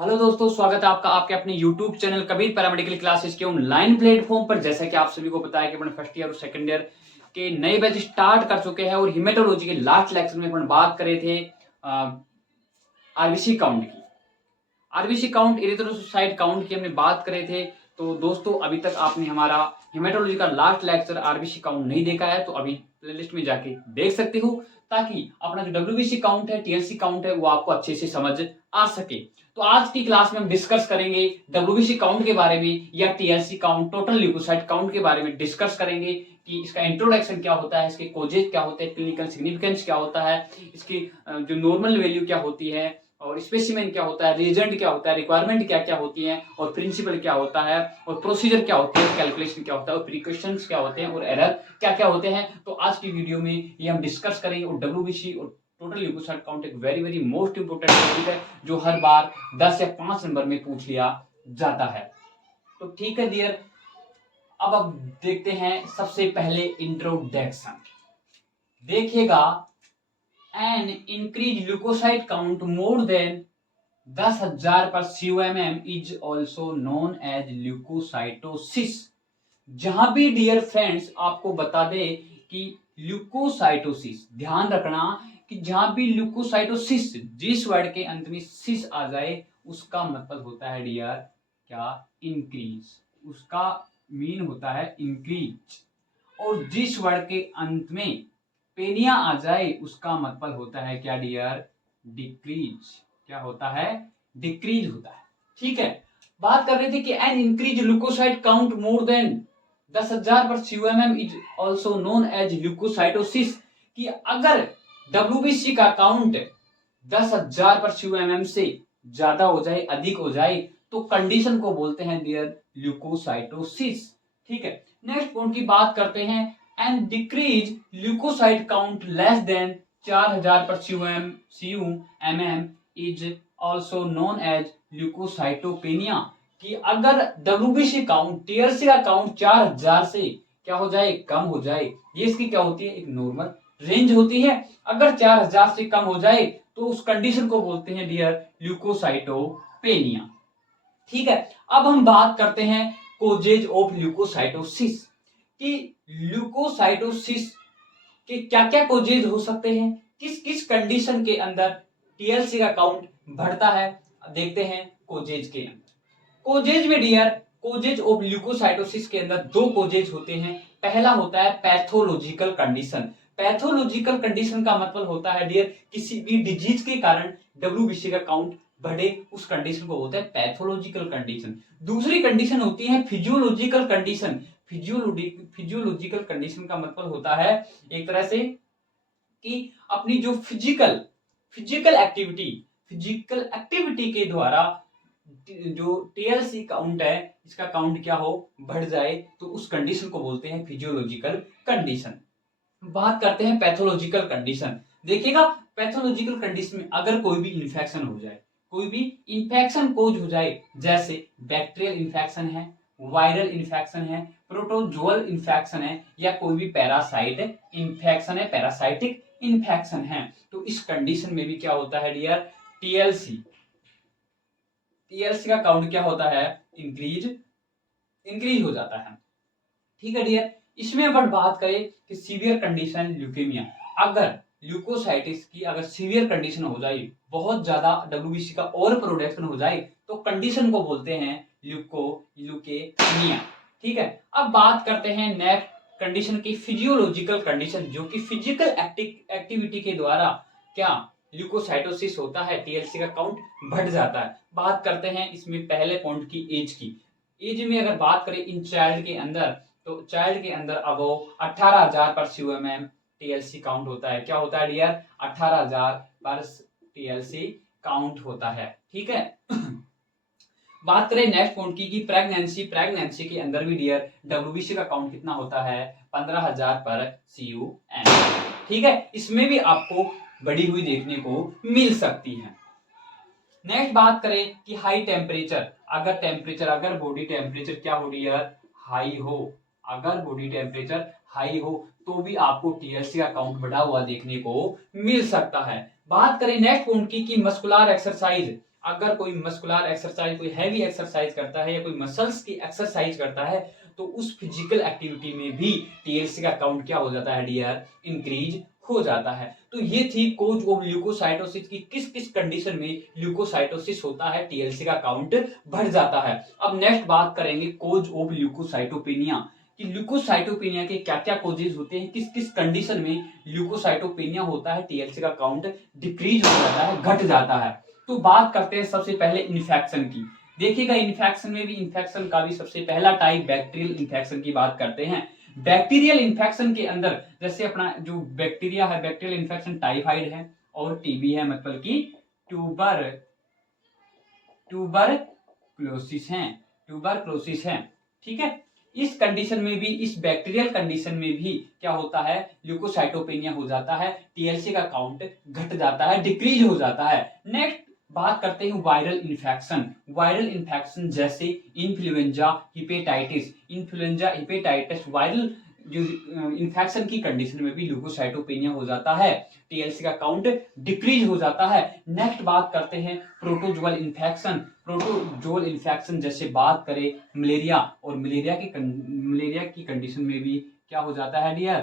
Hello दोस्तों, स्वागत है आपका आपके अपने YouTube channel Kabir paramedical classes के ऑनलाइन प्लेटफॉर्म पर। जैसा कि आप सभी को पता है कि अपने फर्स्ट ईयर और सेकंड ईयर के नए बैच स्टार्ट कर चुके हैं और हिमेटोलॉजी के लास्ट लेक्चर में अपन बात कर रहे थे आरबीसी काउंट की। आरबीसी काउंट, इरिथ्रोसाइट काउंट की हमने बात कर रहे थे। तो दोस्तों, अभी तक आपने हमारा हेमेटोलॉजी का लास्ट लेक्चर आरबीसी काउंट नहीं देखा है तो अभी प्लेलिस्ट में जाके देख सकते हो, ताकि अपना जो डब्ल्यूबीसी काउंट है, टीएलसी काउंट है, वो आपको अच्छे से समझ आ सके। तो आज की क्लास में हम डिस्कस करेंगे डब्ल्यूबीसी काउंट के बारे में या TLC count, total leucocyte count के बारे में डिस्कस करेंगे कि इसका इंट्रोडक्शन क्या होता है, इसके कोजेज क्या होते हैं, क्लिनिकल सिग्निफिकेंस क्या होता है, इसकी जो नॉर्मल वैल्यू क्या होती है, और स्पेसिमेन क्या होता है, रिएजेंट क्या होता है, रिक्वायरमेंट क्या क्या होती है, और प्रिंसिपल क्या होता है, और प्रोसीजर क्या होती है, कैलकुलेशन क्या होता है, और प्रिकॉशंस क्या होते हैं, और एरर क्या क्या होते हैं। तो आज की वीडियो में ये हम डिस्कस करेंगे। और डब्ल्यूबीसी और टोटल ल्यूकोसाइट काउंट एक very very most important topic है जो हर बार 10 या 5 नंबर में पूछ लिया जाता है। तो ठीक है डियर, अब देखते हैं सबसे पहले इंट्रोडक्शन। देखिएगा, an increase leucocyte count more than 10,000 पर CUMM is also known as leucocytosis. जहां भी डियर फ्रेंड्स आपको बता दे कि ल्यूकोसाइटोसिस, ध्यान रखना कि जहां भी ल्यूकोसाइटोसिस, जिस वर्ड के अंत में सिस आ जाए उसका मतलब होता है डियर क्या, इंक्रीज। उसका मीन होता है इंक्रीज। और जिस वर्ड के अंत में पेनिया आ जाए उसका मतलब होता है क्या डियर, डिक्रीज। क्या होता है, डिक्रीज होता है। ठीक है, बात कर रहे थे कि an increase leucocyte count more than 10,000 पर CUMM is also known as leucocytosis. कि अगर WBC का काउंट 10,000 पर CUMM से ज्यादा हो जाए, अधिक हो जाए, तो कंडीशन को बोलते हैं डियर ल्यूकोसाइटोसिस। ठीक है, नेक्स्ट पॉइंट की बात करते हैं। And decrease leucocyte count less than 4,000 पर CUMM is also known as leucocytopenia. कि अगर WBC काउंट, टीएलसी का काउंट 4,000 से क्या हो जाए, कम हो जाए, ये इसकी क्या होती है, एक नॉर्मल रेंज होती है। अगर 4,000 से कम हो जाए तो उस कंडीशन को बोलते हैं डियर ल्यूकोसाइटोपेनिया। ठीक है, अब हम बात करते हैं कोजेज ऑफ ल्यूकोसाइटोसिस। कि ल्यूकोसाइटोसिस के क्या क्या कोजेज हो सकते हैं, किस किस कंडीशन के अंदर टीएलसी का काउंट बढ़ता है। देखते हैं कोजेज के अंदर। कोजेज में डियर, कोजेज ऑफ ल्यूकोसाइटोसिस के अंदर दो कोजेज होते हैं। पहला होता है पैथोलॉजिकल कंडीशन। पैथोलॉजिकल कंडीशन का मतलब होता है डियर किसी भी डिजीज के कारण WBC का काउंट बढ़े, उस कंडीशन को होता है पैथोलॉजिकल कंडीशन। दूसरी कंडीशन होती है फिजियोलॉजिकल कंडीशन। फिजियोलॉजिकल कंडीशन का मतलब होता है एक तरह से कि अपनी जो फिजिकल एक्टिविटी के द्वारा जो टीएलसी काउंट है, इसका काउंट क्या हो, बढ़ जाए, तो उस कंडीशन को बोलते हैं फिजियोलॉजिकल कंडीशन। बात करते हैं पैथोलॉजिकल कंडीशन। देखिएगा, पैथोलॉजिकल कंडीशन में अगर कोई भी इंफेक्शन हो जाए, कोई भी इंफेक्शन कोज हो जाए, जैसे बैक्टीरियल इंफेक्शन है, वायरल इंफेक्शन है, प्रोटोजोअल इंफेक्शन है, या कोई भी पैरासाइट इंफेक्शन है, पैरासाइटिक इंफेक्शन है, तो इस कंडीशन में भी क्या होता है डियर, टीएलसी का काउंट क्या होता है, इंक्रीज हो जाता है। ठीक है डियर, इसमें अपन बात करें कि सीवियर कंडीशन ल्यूकेमिया। अगर ल्यूकोसाइटिस की अगर सीवियर कंडीशन हो जाए, बहुत ज्यादा WBC का और प्रोडक्शन हो जाए, तो कंडीशन को बोलते हैं ल्यूकेमिया। ठीक है, अब बात करते हैं नेक्स्ट कंडीशन की, फिजियोलॉजिकल कंडीशन, जो कि फिजिकल एक्टिविटी के द्वारा क्या ल्यूकोसाइटोसिस होता है, टीएलसी का काउंट बढ़ जाता है। बात करते हैं इसमें पहले पॉइंट की, एज की। एज में अगर बात करें इन चाइल्ड के अंदर, तो चाइल्ड के अंदर अब 18,000 पर CUMM टीएलसी काउंट होता है। क्या होता है डियर, 18,000 पर टीएलसी काउंट होता है। ठीक है बात करें नेक्स्ट पॉइंट की, प्रेगनेंसी के अंदर भी डियर WBC का काउंट कितना होता है, 15,000 पर CUMM। ठीक है, इसमें भी आपको बढ़ी हुई देखने को मिल सकती है। नेक्स्ट बात करें कि हाई टेम्परेचर, अगर बॉडी टेम्परेचर क्या हो डियर, हाई हो, अगर बॉडी टेम्परेचर हाई हो तो भी आपको टीएलसी का काउंट बढ़ा हुआ देखने को मिल सकता है। बात करें नेक्स्ट पॉइंट की कि मस्कुलर एक्सरसाइज, अगर कोई मस्कुलर एक्सरसाइज, कोई हैवी एक्सरसाइज करता है या कोई मसल्स की एक्सरसाइज करता है तो उस फिजिकल एक्टिविटी में भी टीएलसी का काउंट क्या हो जाता है डियर, इंक्रीज हो जाता है। तो ये थी कोज ऑफ ल्यूकोसाइटोसिस की किस किस कंडीशन में ल्यूकोसाइटोसिस होता है, टीएलसी का काउंट बढ़ जाता है। अब नेक्स्ट बात करेंगे कोज ऑफ ल्यूकोसाइटोपेनिया कि ल्यूकोसाइटोपेनिया के क्या क्या कोजेज होते हैं, किस किस कंडीशन में ल्यूकोसाइटोपेनिया होता है, टीएलसी का काउंट डिक्रीज हो जाता है, घट जाता है। तो बात करते हैं सबसे पहले इन्फेक्शन की। देखिएगा इन्फेक्शन में भी, इन्फेक्शन का भी सबसे पहला टाइप बैक्टीरियल इन्फेक्शन की बात करते हैं। बैक्टीरियल इन्फेक्शन के अंदर जैसे अपना जो बैक्टीरिया है, बैक्टीरियल इन्फेक्शन टाइफाइड है और टीबी है, मतलब कि ट्यूबरक्लोसिस है। ठीक है, इस कंडीशन में भी, इस बैक्टीरियल कंडीशन में भी क्या होता है, ल्यूकोसाइटोपेनिया हो जाता है, टीएलसी का काउंट घट जाता है, डिक्रीज हो जाता है। नेक्स्ट बात करते हैं वायरल इन्फेक्शन। वायरल इन्फेक्शन जैसे इन्फ्लुएंजा, हिपेटाइटिस, वायरल जो इन्फेक्शन की कंडीशन में भी ल्यूकोसाइटोपेनिया हो जाता है, टीएलसी का काउंट डिक्रीज हो जाता है। नेक्स्ट बात करते हैं प्रोटोजोअल इन्फेक्शन। प्रोटोजोअल इन्फेक्शन जैसे बात करें मलेरिया, और मलेरिया की कंडीशन में भी क्या हो जाता है डियर,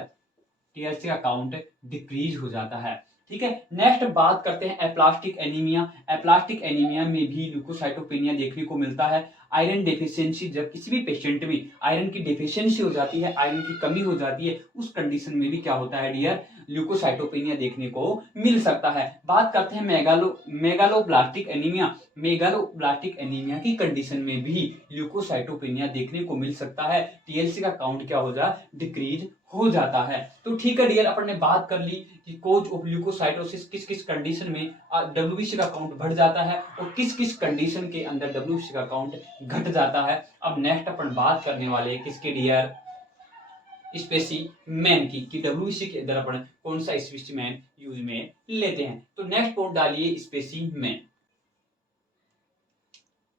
टीएलसी का काउंट डिक्रीज हो जाता है। ठीक है, नेक्स्ट बात करते हैं एप्लास्टिक एनीमिया। एप्लास्टिक एनीमिया में भी ल्यूकोसाइटोपेनिया देखने को मिलता है। आयरन डेफिशिएंसी, जब किसी भी पेशेंट में आयरन की डेफिशिएंसी हो जाती है, आयरन की कमी हो जाती है, उस कंडीशन में भी क्या होता है डियर, ल्यूकोसाइटोपेनिया देखने को मिल सकता है। बात करते हैं मेगालोब्लास्टिक एनीमिया। मेगालोब्लास्टिक एनीमिया की कंडीशन में भी ल्यूकोसाइटोपेनिया देखने को मिल सकता है, टीएलसी का काउंट क्या हो जाए, डिक्रीज हो जाता है। तो ठीक है डियर, अपन ने बात कर ली कि कोज ऑफ ल्यूकोसाइटोसिस किस किस कंडीशन में डब्ल्यूबीसी का काउंट बढ़ जाता है और किस किस कंडीशन के अंदर डब्ल्यूबीसी का काउंट घट जाता है। अब नेक्स्ट अपन बात करने वाले हैं किसके डियर, स्पेसिमेन की, कि डब्ल्यूबीसी के अंदर अपन कौन सा स्पेसिमेन यूज में लेते हैं। तो नेक्स्ट पॉइंट डालिए स्पेसिमेन।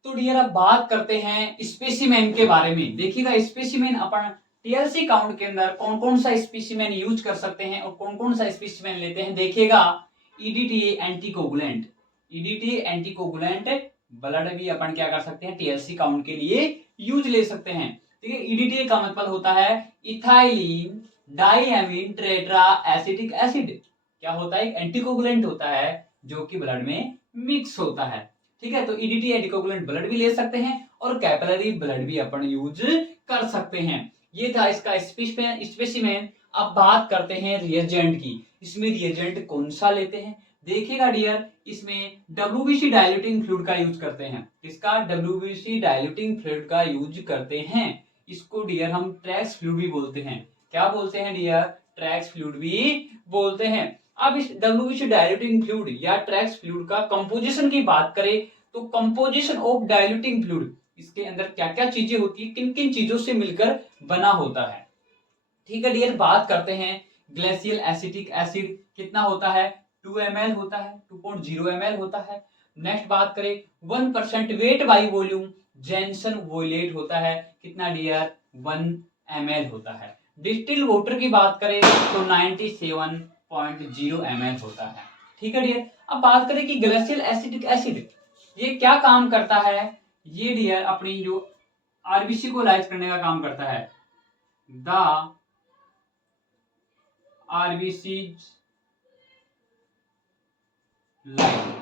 तो डियर अब बात करते हैं स्पेसिमेन के बारे में। देखिएगा स्पेसिमेन अपन टीएलसी काउंट के अंदर कौन कौन सा स्पेसिमेन यूज कर सकते हैं और कौन कौन सा स्पेसिमेन लेते हैं। देखिएगा EDTA anticoagulant, EDTA anticoagulant blood भी अपन क्या कर सकते हैं, टीएलसी काउंट के लिए यूज ले सकते हैं। ठीक है, ईडीटीए का मतलब होता है ethylene diamine tetra acetic acid. क्या होता है, एक एंटीकोगुलेंट होता है जो कि ब्लड में मिक्स होता है। ठीक है, तो ईडीटी एंटीकोगुलेंट ब्लड भी ले सकते हैं और कैपिलरी ब्लड भी अपन यूज कर सकते हैं। ये था इसका स्पेसिमेन। अब बात करते हैं रिएजेंट की। इसमें रिएजेंट कौन सा लेते हैं, देखिएगा डियर, इसमें डब्ल्यूबीसी डाइल्यूटिंग फ्लूइड का यूज करते हैं। किसका, डब्ल्यूबीसी डाइल्यूटिंग फ्लूइड का यूज करते हैं। इसको डियर हम ट्रैक्स फ्लूइड भी बोलते हैं। क्या बोलते हैं डियर, ट्रैक्स फ्लूइड भी बोलते हैं। अब इस डब्ल्यूबीसी डाइल्यूटिंग फ्लूइड या ट्रैक्स फ्लूइड का कंपोजिशन की बात करें तो कंपोजिशन ऑफ डाइल्यूटिंग फ्लूइड, इसके अंदर क्या क्या चीजें होती है, किन किन चीजों से मिलकर बना होता है। ठीक है डियर, बात करते हैं ग्लेशियल एसिटिक एसिड कितना होता है, 2 ml होता है, 2.0 ml होता है। नेक्स्ट बात करें 1% weight by volume gentian violet होता है, कितना डियर, 1 ml होता है। डिस्टिल वाटर की बात करें तो 97.0 ml होता है। ठीक है डियर, अब बात करें कि ग्लेशियल एसिटिक एसिड ये क्या काम करता है। ये डियर अपनी जो आरबीसी को लाइज करने का काम करता है। द आरबीसी लाइज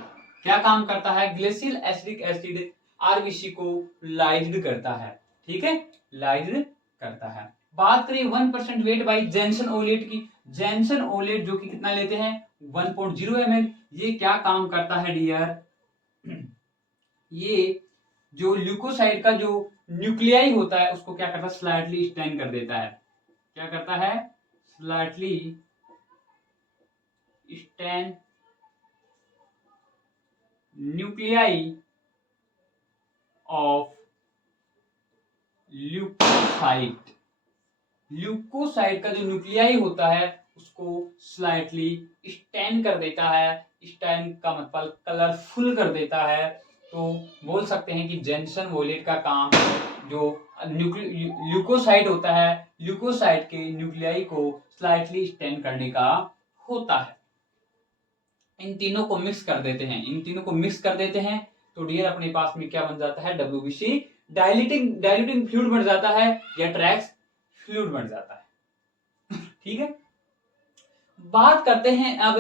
क्या काम करता है, ग्लेशियल एसिडिक एसिड आरबीसी को लाइज्ड करता है। ठीक है, लाइज्ड करता है। बात करें 1% वेट बाई जेनसन ओलेट की, जेनसन ओलेट जो कि कितना लेते हैं, 1.0 ml। ये क्या काम करता है डियर, ये जो ल्यूकोसाइड का जो न्यूक्लियाई होता है उसको क्या करता है, स्लाइटली स्टैंड कर देता है। क्या करता है, slightly stand nuclei of leukocyte. Leukocyte का जो न्यूक्लियाई होता है उसको स्लाइटली स्टैंड कर देता है। स्टैंड का मतलब कलरफुल कर देता है। तो बोल सकते हैं कि जेनसन वोलेट का काम जो ल्यूकोसाइड होता है, ल्यूकोसाइड के न्यूक्लियाई को स्लाइटली स्टैंड करने का होता है। इन तीनों को मिक्स कर देते हैं, इन तीनों को मिक्स कर देते हैं तो डियर अपने पास में क्या बन जाता है, WBC डाइल्यूटिंग फ्लूइड बन जाता है या ट्रैक्स फ्लूइड बन जाता है। ठीक है, बात करते हैं अब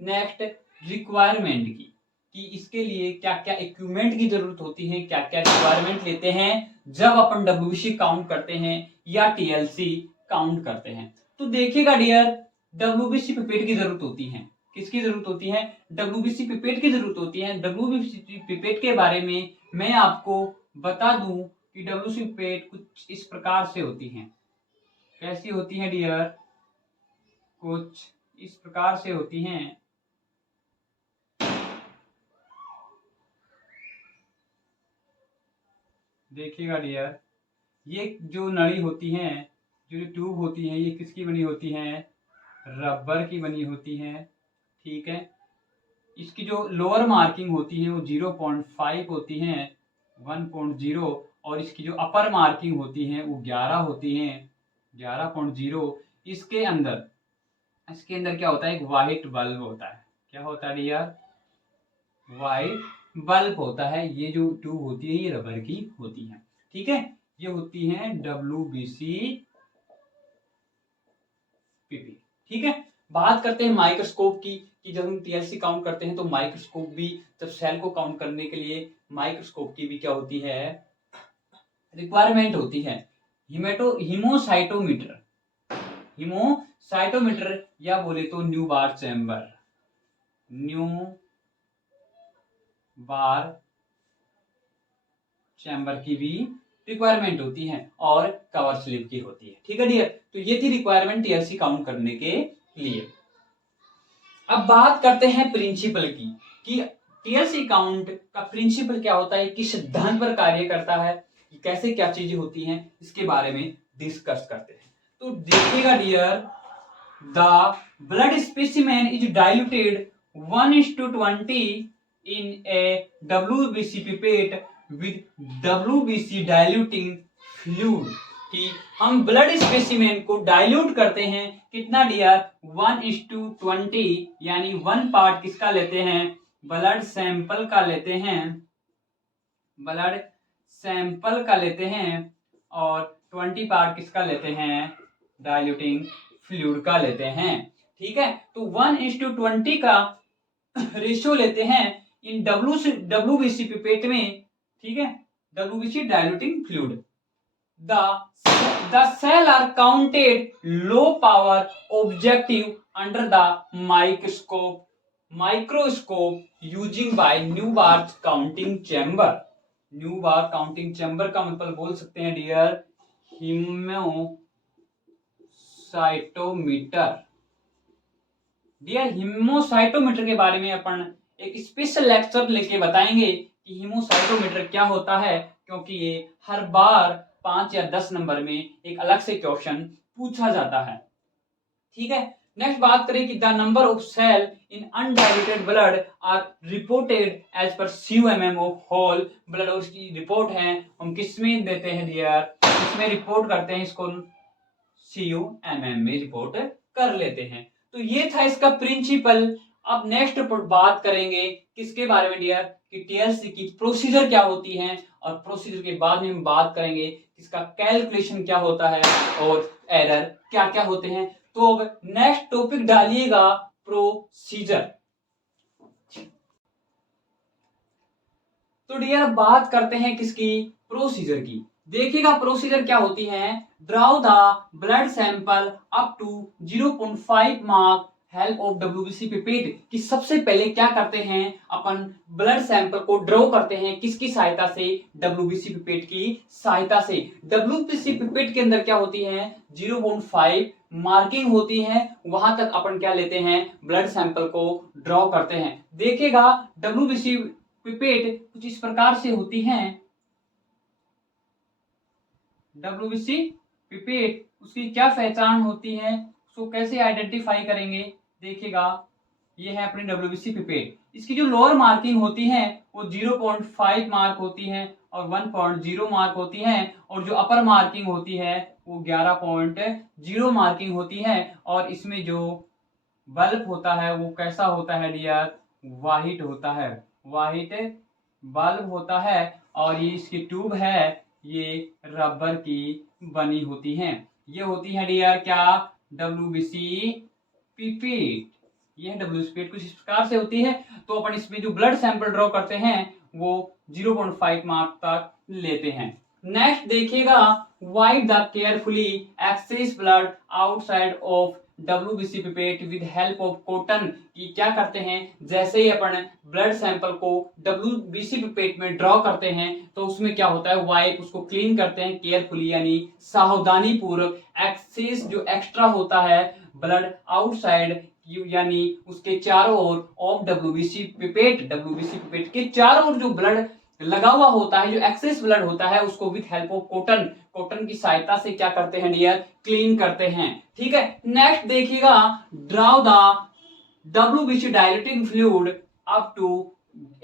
नेक्स्ट रिक्वायरमेंट की, कि इसके लिए क्या क्या इक्विपमेंट की जरूरत होती है, क्या क्या रिक्वायरमेंट लेते हैं जब अपन WBC काउंट करते हैं या TLC काउंट करते हैं। तो देखिएगा डियर, WBC पिपेट की जरूरत होती है। किसकी जरूरत होती है, WBC पिपेट की जरूरत होती है। WBC पिपेट के बारे में मैं आपको बता दूं कि WBC पिपेट कुछ इस प्रकार से होती है। कैसी होती है डियर, कुछ इस प्रकार से होती हैं। देखिएगा डियर, ये जो नली होती है, जो ट्यूब होती है, ये किसकी बनी होती है, रबर की बनी होती है। ठीक है, इसकी जो लोअर मार्किंग होती है वो 0.5 होती है, 1.0, और इसकी जो अपर मार्किंग होती है वो 11 होती है, 11.0। इसके अंदर क्या होता है, एक वाइट बल्ब होता है। क्या होता है डियर, वाइट बल्ब होता है। ये जो ट्यूब होती है ये रबर की होती है। ठीक है, ये होती है WBC पीपी। ठीक है, बात करते हैं माइक्रोस्कोप की, कि जब हम TLC काउंट करते हैं तो माइक्रोस्कोप भी, जब सेल को काउंट करने के लिए माइक्रोस्कोप की भी क्या होती है, रिक्वायरमेंट होती है। हिमोसाइटोमीटर या बोले तो न्यू बार चैम्बर की भी रिक्वायरमेंट होती है, और कवर स्लिप की होती है। ठीक है डियर, तो ये थी रिक्वायरमेंट TLC काउंट करने के लिए। अब बात करते हैं प्रिंसिपल की, कि TLC काउंट का प्रिंसिपल क्या होता है, किस सिद्धांत पर कार्य करता है, कैसे क्या चीजें होती हैं, इसके बारे में डिस्कस करते हैं। तो देखिएगा dear, the blood specimen is diluted 1:20 in a WBC pipette with WBC diluting fluid, कि हम ब्लड स्पेसिमेन को डाइल्यूट करते हैं कितना डियर, 1:20, यानी 1 पार्ट किसका लेते हैं, ब्लड सैंपल का लेते हैं, और 20 पार्ट किसका लेते हैं, डाइल्यूटिंग फ्लूइड का लेते हैं। ठीक है, तो 1:20 का रेशियो लेते हैं इन WBC पिपेट में। ठीक है, WBC diluting fluid. The cell are counted low power objective under the microscope using by Neubarth counting chamber। Neubarth counting chamber का मतलब बोल सकते हैं डियर हिमोसाइटोमीटर। डियर, हिमोसाइटोमीटर के बारे में अपन एक स्पेशल लेक्चर लेके बताएंगे कि हिमोसाइटोमीटर क्या होता है, क्योंकि ये हर बार 5 या 10 नंबर में एक अलग से क्वेश्चन पूछा जाता है। ठीक है, नेक्स्ट बात करें कि the number of cell in undiluted blood are reported as per CUMM of whole blood. और उसकी रिपोर्ट है हम किस में देते हैं डियर, इसमें रिपोर्ट करते हैं, इसको CUMM में रिपोर्ट कर लेते हैं। तो ये था इसका प्रिंसिपल। अब नेक्स्ट बात करेंगे किसके बारे में डियर, कि TLC की प्रोसीजर क्या होती है, और प्रोसीजर के बाद में हम बात करेंगे इसका कैलकुलेशन क्या होता है और एरर क्या क्या होते हैं। तो अब नेक्स्ट टॉपिक डालिएगा प्रोसीजर। तो डियर बात करते हैं किसकी, प्रोसीजर की। देखिएगा प्रोसीजर क्या होती है, draw the blood sample up to 0.5 mark help of WBC pipette, कि सबसे पहले क्या करते हैं अपन, ब्लड सैंपल को ड्रॉ करते हैं किसकी सहायता से, WBC पिपेट की सहायता से। WBC पिपेट के अंदर क्या होती है, 0.5 मार्किंग होती है, वहां तक अपन क्या लेते हैं, ब्लड सैंपल को ड्रॉ करते हैं। देखिएगा WBC पिपेट कुछ इस प्रकार से होती हैं। WBC पिपेट, उसकी क्या पहचान होती है, उसको कैसे आइडेंटिफाई करेंगे। देखिएगा ये है अपनी WBC पिपेट, इसकी जो लोअर मार्किंग होती है वो 0.5 मार्क होती है और 1.0 मार्क होती है, और जो अपर मार्किंग होती है वो 11.0 मार्किंग होती है। और इसमें जो बल्ब होता है वो कैसा होता है डियर, वाइट होता है, वाइट बल्ब होता है और ये इसकी ट्यूब है, ये रबर की बनी होती हैं। ये होती है डियर क्या, डब्ल्यूबीसी पिपेट। ये डब्ल्यूबीसी पिपेट कुछ इस प्रकार से होती है। तो अपन इसमें जो ब्लड सैंपल ड्रॉ करते हैं वो 0.5 मार्क तक लेते हैं। नेक्स्ट देखिएगा, wipe the carefully excess blood outside of WBC pipette with help of cotton. कि क्या करते हैं, जैसे ही अपन ब्लड सैंपल को डब्ल्यूबीसी पिपेट में ड्रॉ करते हैं तो उसमें क्या होता है, वाइप उसको क्लीन करते हैं केयरफुली यानी सावधानी पूर्वक। एक्सेस जो एक्स्ट्रा होता है ब्लड आउटसाइड यानी उसके चारों ओर of WBC pipette, WBC pipette के चारों ओर जो ब्लड लगा हुआ होता है, जो एक्सेस ब्लड होता है उसको with help of cotton, cotton की सहायता से क्या करते हैं डियर, क्लीन करते हैं। ठीक है, नेक्स्ट देखिएगा, draw the WBC diluting fluid up to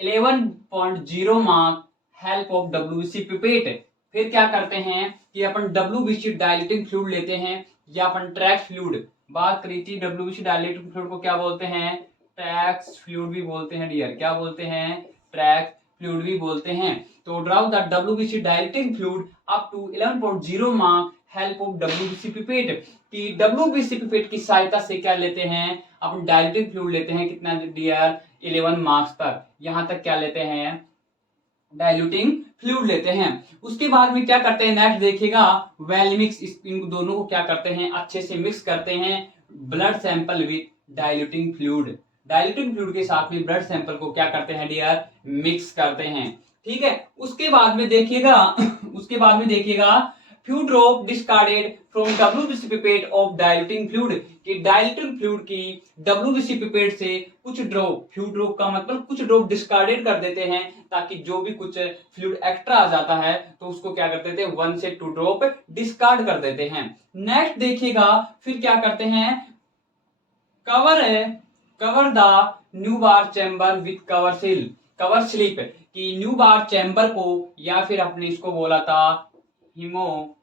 11.0 mark help of WBC pipette. फिर क्या करते हैं कि अपन डब्ल्यूबीसी डायलेटिंग फ्लूइड लेते हैं या अपन ट्रैक्स फ्लूइड, बात करी थी डब्ल्यूबीसी डायलेटिंग फ्लूइड को क्या बोलते हैं, ट्रैक्स फ्लूइड भी बोलते हैं डियर, क्या बोलते हैं, ट्रैक्स फ्लूइड भी बोलते हैं। तो draw the WBC diluting fluid up to 11.0 mark help of WBC pipette. कि डब्ल्यूबीसी पिपेट की सहायता से क्या लेते हैं, अपन डायलेटिंग फ्लूइड लेते हैं कितना डियर, 11 मार्क्स तक, यहां तक क्या लेते हैं, डाइल्यूटिंग फ्लूइड लेते हैं। उसके बाद में क्या करते हैं, नेक्स्ट देखिएगा, वेल मिक्स, इन दोनों को क्या करते हैं, अच्छे से मिक्स करते हैं blood sample with diluting fluid, diluting fluid के साथ में ब्लड सैंपल को क्या करते हैं डियर, मिक्स करते हैं। ठीक है, उसके बाद में देखिएगा उसके बाद में देखिएगा, few drop discarded from WBC pipette of diluting fluid। कि डाइल्यूटिंग फ्लूइड की WBC पिपेट से कुछ ड्रॉप, फ्यू ड्रॉप का मतलब कुछ ड्रॉप डिस्कार्डेड कर देते हैं, ताकि जो भी कुछ फ्लूइड एक्स्ट्रा आ जाता है तो उसको क्या करते थे, 1 से 2 ड्रॉप डिस्कार्ड कर देते हैं। नेक्स्ट देखिएगा, फिर क्या करते हैं, cover the new bar chamber with cover slip. कि न्यू बार चैम्बर को, या फिर आपने इसको बोला था हिमोसाइटोमीटर,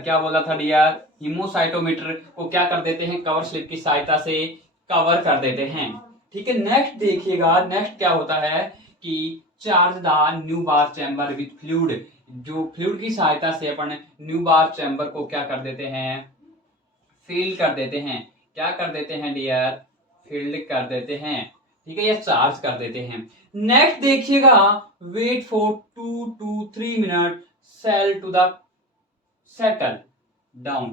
क्या बोला था डियर, हिमोसाइटोमीटर को क्या कर देते हैं, कवर स्लिप की सहायता से कवर कर देते हैं। ठीक है, नेक्स्ट देखिएगा, नेक्स्ट क्या होता है कि charge the new bar chamber with fluid. जो फ्लूइड की सहायता से अपन न्यू बार चैम्बर को क्या कर देते हैं, फिल कर देते हैं, क्या कर देते हैं डियर, फिल्ड कर देते हैं। ठीक है, या चार्ज कर देते हैं। नेक्स्ट देखिएगा, wait for 2 to 3 minute cell to the settle down,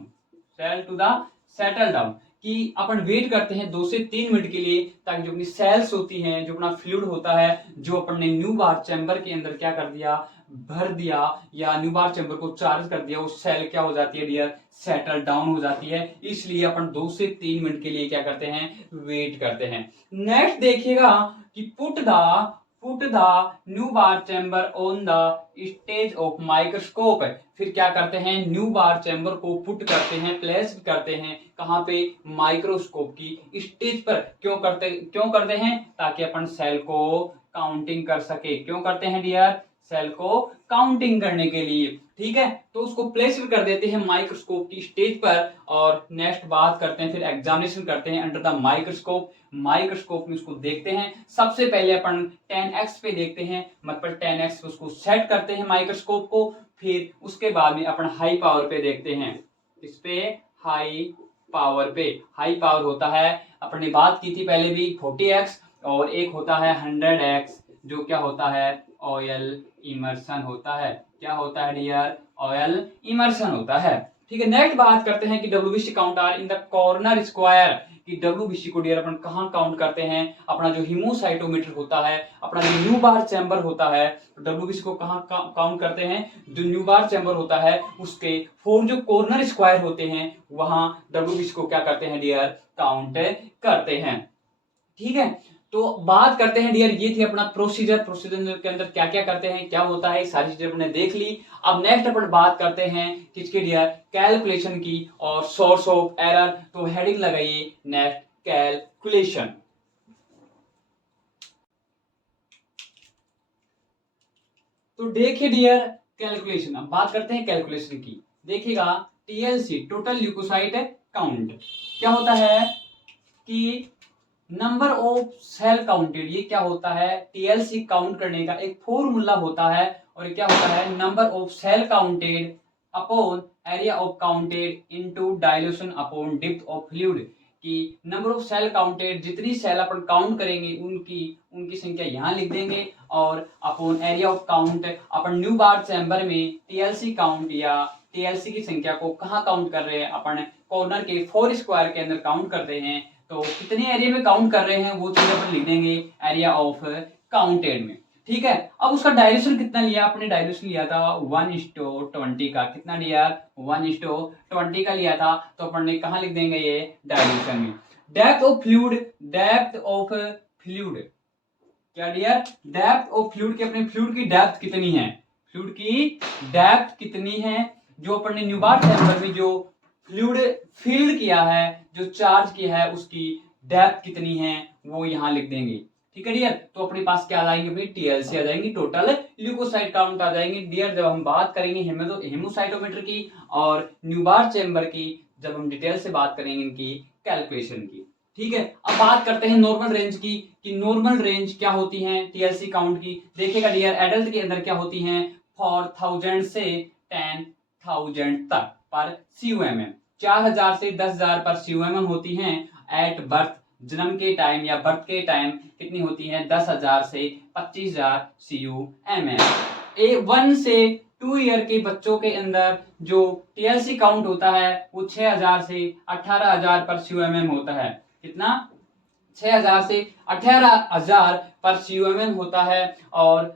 कि अपन वेट करते हैं 2 से 3 मिनट के लिए, ताकि जो अपनी सेल्स होती हैं, जो अपना फ्लूइड होता है, जो अपन ने न्यू बार चैम्बर के अंदर क्या कर दिया, भर दिया, या न्यू बार चैम्बर को चार्ज कर दिया, वो सेल क्या हो जाती है डियर, सेटल डाउन हो जाती है। इसलिए अपन 2 से 3 मिनट के लिए क्या करते हैं, वेट करते हैं। नेक्स्ट देखिएगा कि put the new bar chamber on the stage of microscope. फिर क्या करते हैं, न्यू बार चैम्बर को पुट करते हैं, प्लेस करते हैं कहां पे, माइक्रोस्कोप की स्टेज पर। क्यों करते हैं, ताकि अपन सेल को काउंटिंग कर सके। क्यों करते हैं डियर, सेल को काउंटिंग करने के लिए। ठीक है, तो उसको प्लेस कर देते हैं माइक्रोस्कोप की स्टेज पर। और नेक्स्ट बात करते हैं, फिर एग्जामिनेशन करते हैं अंडर द माइक्रोस्कोप। माइक्रोस्कोप में उसको देखते हैं, सबसे पहले अपन 10x पे देखते हैं, मतलब 10x पे उसको सेट करते हैं माइक्रोस्कोप को। फिर उसके बाद में अपन हाई पावर पे देखते हैं, इस पे हाई पावर होता है, अपन ने बात की थी पहले भी 40x, और एक होता है 100x, जो क्या होता है, ऑयल इमर्शन होता है। क्या होता है डियर, ऑयल इमर्शन होता है। ठीक है, नेक्स्ट बात करते हैं कि WBC count are in the corner square. कि डब्ल्यूबीसी को डियर अपन कहां काउंट करते हैं, अपना जो हिमोसाइटोमीटर होता है, अपना जो न्यू बार चैम्बर होता है, तो डब्ल्यूबीसी को कहां काउंट करते हैं, जो न्यू बार चैम्बर होता है उसके 4 जो कॉर्नर स्क्वायर होते हैं वहां डब्ल्यूबीसी को क्या करते हैं डियर, काउंट करते हैं। ठीक है, तो बात करते हैं डियर, ये थी अपना प्रोसीजर के अंदर क्या क्या करते हैं, क्या होता है, सारी चीजें हमने देख ली। अब नेक्स्ट अपन बात करते हैं किसके डियर, कैलकुलेशन की और सोर्स ऑफ एरर। तो हेडिंग लगाइए नेक्स्ट कैलकुलेशन। तो देखिए डियर कैलकुलेशन, अब बात करते हैं कैलकुलेशन की। देखिएगा टीएलसी, टोटल ल्यूकोसाइट काउंट, क्या होता है कि नंबर ऑफ सेल काउंटेड, ये क्या होता है, टीएलसी काउंट करने का एक फॉर्मूला होता है। और ये क्या होता है, number of cell counted upon area of counted into dilution upon depth of fluid, कि नंबर ऑफ सेल काउंटेड, जितनी सेल अपन काउंट करेंगे उनकी उनकी संख्या यहाँ लिख देंगे, और अपॉन एरिया ऑफ काउंट, अपन न्यू बार चैम्बर में टीएलसी काउंट या टीएलसी की संख्या को कहाँ काउंट कर रहे हैं, अपन कॉर्नर के 4 स्क्वायर के अंदर काउंट करते हैं, तो कितने एरिया में काउंट कर रहे हैं वो चीज अपन लिख देंगे एरिया ऑफ काउंटेड में। ठीक है, अब उसका डायल्यूशन कितना लिया आपने, डायल्यूशन लिया था 1:20 का, कितना लिया 1:20 का लिया था, तो अपन ने कहाँ लिख देंगे ये डायल्यूशन में। Depth of fluid, depth of fluid क्या डियर, डेप्थ ऑफ फ्लूइड के, अपने फ्लूइड की डेप्थ कितनी है, फ्लूइड की डेप्थ कितनी है, जो अपन ने न्यूबार्ट चैम्बर में जो फ्लूइड फिल किया है, जो चार्ज किया है, उसकी डेप्थ कितनी है वो यहाँ लिख देंगे। ठीक है डियर, तो अपने पास क्या आ जाएंगे भाई, टीएलसी आ जाएंगी, टोटल ल्यूकोसाइट काउंट आ जाएंगे डियर, जब हम बात करेंगे हेमोसाइटोमीटर की और न्यूबार्ट चैम्बर की, जब हम डिटेल से बात करेंगे इनकी कैलकुलेशन की। ठीक है, अब बात करते हैं नॉर्मल रेंज की, कि नॉर्मल रेंज क्या होती है टीएलसी काउंट की। देखिएगा डियर, एडल्ट के अंदर क्या होती है, 4000 से 10,000 तक पर CUMM, 4000 से 10,000 पर CUMM होती हैं। एट बर्थ, जन्म के टाइम या बर्थ के टाइम कितनी होती है, 10,000 से 25,000 CUMM। 1 से 2 ईयर के बच्चों के अंदर जो टीएलसी काउंट होता है वो 6,000 से 18,000 पर CUMM होता है। कितना, 6,000 से 18,000 पर CUMM होता है। और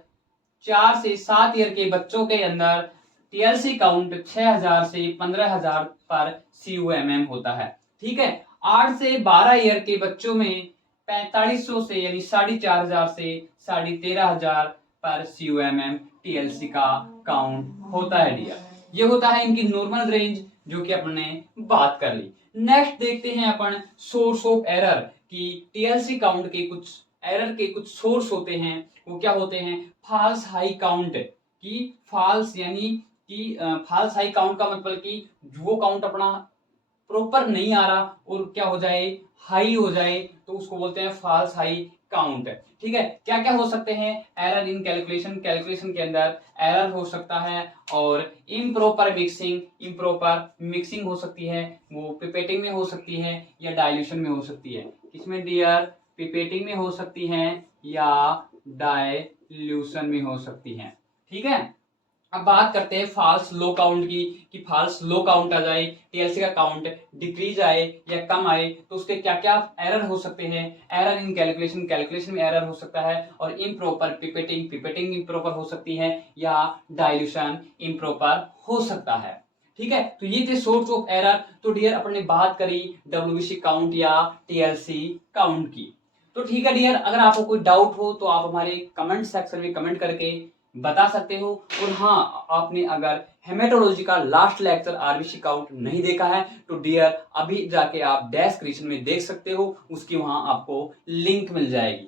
4 से 7 ईयर के बच्चों के अंदर टीएलसी काउंट 6,000 से 15,000 पर CUMM होता है। ठीक है, 8 से 12 ईयर के बच्चों में 4500 से यानी 4,500 से 13,500 पर CUMM टीएलसी का काउंट होता है डियर। ये होता है इनकी नॉर्मल रेंज जो कि अपने बात कर ली। नेक्स्ट देखते हैं अपन सोर्स ऑफ एरर, की टीएलसी काउंट के कुछ एरर के कुछ सोर्स होते हैं, वो क्या होते हैं, फॉल्स हाई काउंट, की फॉल्स यानी कि फॉल्स हाई काउंट का मतलब कि वो काउंट अपना प्रॉपर नहीं आ रहा और क्या हो जाए, हाई हो जाए, तो उसको बोलते हैं फॉल्स हाई काउंट। ठीक है, क्या क्या हो सकते हैं, एरर इन कैलकुलेशन, कैलकुलेशन के अंदर एरर हो सकता है, और इम्प्रॉपर मिक्सिंग, इम्प्रॉपर मिक्सिंग हो सकती है, वो पिपेटिंग में हो सकती है या डाइल्यूशन में हो सकती है। किसमें डियर, पिपेटिंग में हो सकती है या डाइल्यूशन में हो सकती है। ठीक है, अब बात करते हैं फॉल्स लो काउंट की, कि फॉल्स लो काउंट आ जाए, टीएलसी का काउंट डिक्रीज आए या कम आए, तो उसके क्या क्या एरर हो सकते हैं। एरर इन कैलकुलेशन, कैलकुलेशन में एरर हो सकता है, और इम्प्रॉपर पिपेटिंग, पिपेटिंग इम्प्रॉपर हो सकती है, या डाइल्यूशन इम्प्रॉपर हो सकता है। ठीक है, तो ये थे सोर्स ऑफ एरर। तो डियर अपन ने बात करी डब्ल्यूबीसी काउंट या टीएलसी काउंट की। तो ठीक है डियर, अगर आपको कोई डाउट हो तो आप हमारे कमेंट सेक्शन में कमेंट करके बता सकते हो। और हाँ, आपने अगर हेमेटोलॉजी का लास्ट लेक्चर आरबीसी काउंट नहीं देखा है तो डियर अभी जाके आप डिस्क्रिप्शन में देख सकते हो, उसकी वहां आपको लिंक मिल जाएगी।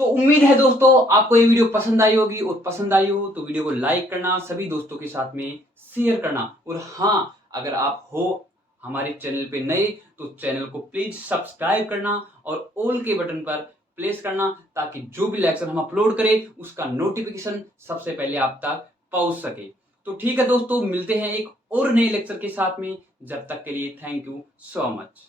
तो उम्मीद है दोस्तों आपको ये वीडियो पसंद आई होगी, और पसंद आई हो तो वीडियो को लाइक करना, सभी दोस्तों के साथ में शेयर करना। और हाँ, अगर आप हो हमारे चैनल पे नए तो चैनल को प्लीज सब्सक्राइब करना और ऑल के बटन पर प्लेस करना, ताकि जो भी लेक्चर हम अपलोड करें उसका नोटिफिकेशन सबसे पहले आप तक पहुंच सके। तो ठीक है दोस्तों, मिलते हैं एक और नए लेक्चर के साथ में, जब तक के लिए थैंक यू सो मच।